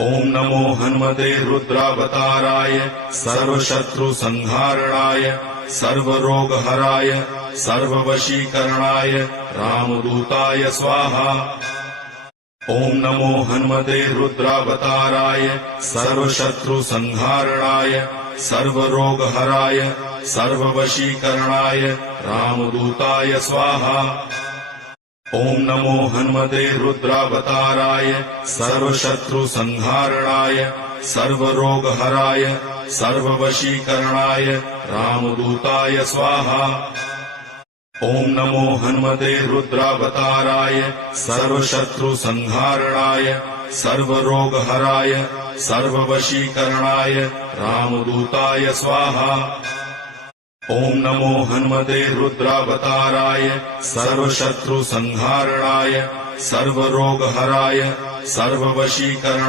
ओम नमो हनुमते रुद्रावताराय सर्वशत्रुसंहारणाय सर्वरोगहराय सर्ववशीकरणाय रामदूताय स्वाहा। ओम नमो हनुमते रुद्रावताराय सर्वशत्रुसंहारणाय सर्वरोगहराय सर्ववशीकरणाय रामदूताय स्वाहा। ओम नमो हनुमते रुद्रावताराय सर्वशत्रुसंहारणाय सर्वरोगहराय सर्ववशीकरणाय रामदूताय स्वाहा। ओम नमो हनुमते रुद्रावताराय सर्वशत्रुसंहारणाय सर्वरोगहराय सर्ववशीकरणाय रामदूताय स्वाहा। ओम नमो हनुमते रुद्रावताराय सर्वशत्रुसंहारणाय सर्वरोगहराय सर्ववशीकरणाय